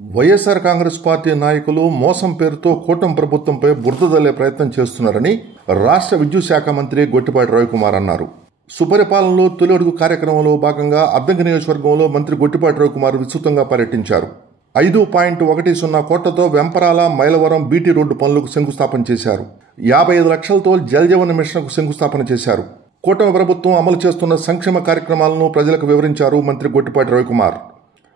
YSR Congress party నాయకులు మోసం పేరుతో కూటమి ప్రభుత్వంపై బురద జల్లే ప్రయత్నం చేస్తున్నారని రాష్ట్ర విద్యుత్ శాఖ మంత్రి గొట్టిపాటి రవికుమార్ అన్నారు. సుపరిపాలనలో తొలి అడుగు కార్యక్రమంలో భాగంగా అద్దంకి నియోజకవర్గంలో మంత్రి గొట్టిపాటి రవికుమార్ విస్తృతంగా పర్యటించారు. 5.10 కోట్లతో వెంపరాల మైలవరం బీటీ రోడ్డు పనులకు శంకుస్థాపన చేశారు. 55 లక్షలతో జల్ జీవన్ మిషన్కు శంకుస్థాపన చేశారు. కూటమి ప్రభుత్వం అమలు చేస్తున్న సంక్షేమ కార్యక్రమాలను ప్రజలకు వివరించారు మంత్రి గొట్టిపాటి రవికుమార్.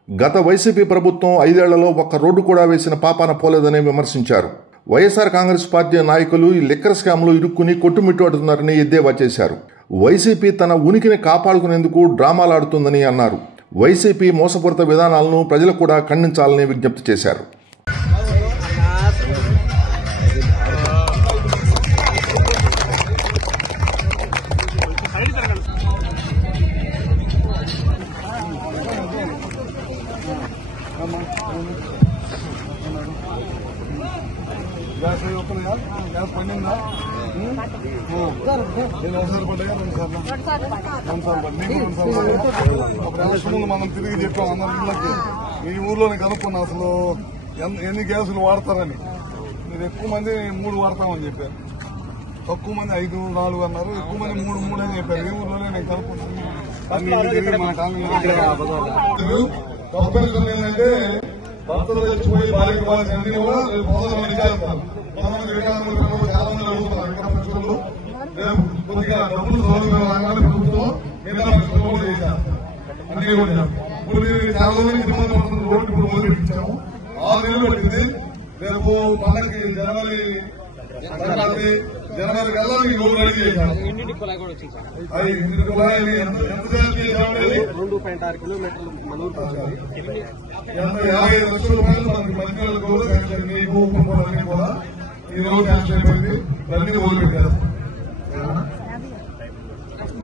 గత వైసీపీ ప్రభుత్వం 5 ఏళ్లలో ఒక్క రోడ్డు కూడా వేసిన పాపాన పోలేదని విమర్శించారు. వైఎస్ఆర్ కాంగ్రెస్ పార్టీ నాయకులు ఈ లిక్కర్ స్కామ్లో ఇరుక్కుని కొట్టుమిట్టాడుతున్నారని ఎద్దేవా చేశారు. వైసీపీ తన ఉనికిని కాపాడుకునేందుకు డ్రామాలాడుతుందని అన్నారు. వైసీపీ మోసపూరిత విధానాలను ప్రజలు కూడా ఖండించాలని విజ్ఞప్తి చేశారు. మనం తిరిగి చెప్పాం అందరి ఇళ్ళకి, మీ ఊర్లోనే కనుక్కున్నా అసలు ఎన్ని గ్యాసులు వాడతారని. మీరు ఎక్కువ మంది 3 వాడతామని చెప్పారు, తక్కువ మంది 5, 4 అన్నారు, ఎక్కువ మంది 3 అని చెప్పారు. ఈ ఊర్లోనే నేను కనుక్కున్నాను. మన కాంగ్రెస్ ఏంటంటే భర్తలు తెచ్చిపోయి భార్యకు వాళ్ళకి అన్ని కూడా కొంతమంది చేస్తారు. కొంతమంది వికలాంగులు చాలా మంది అడుగుతున్నారు. వికలాంగులు రేపు కొద్దిగా డబ్బులు సౌకర్యం ప్రభుత్వం కూడా చేశారు. అన్ని కూడా ఇప్పుడు చాలా మందికి ఇబ్బంది పడుతుంది. రోడ్డు ఇప్పుడు మొదలు పెట్టించాము. 6 నెలలు పట్టింది. రేపు పండగకి జనవరి కల్లా ఈ రోడ్డు రెడీ చేశాము. 2.6 కిలోమీటర్లు మన ఊరు 55 లక్షల రూపాయలు మనకి మధ్యలో కూడా మీకు కూడా ఈ రోజు అయిపోయింది. అన్ని మొదలు పెట్టారు.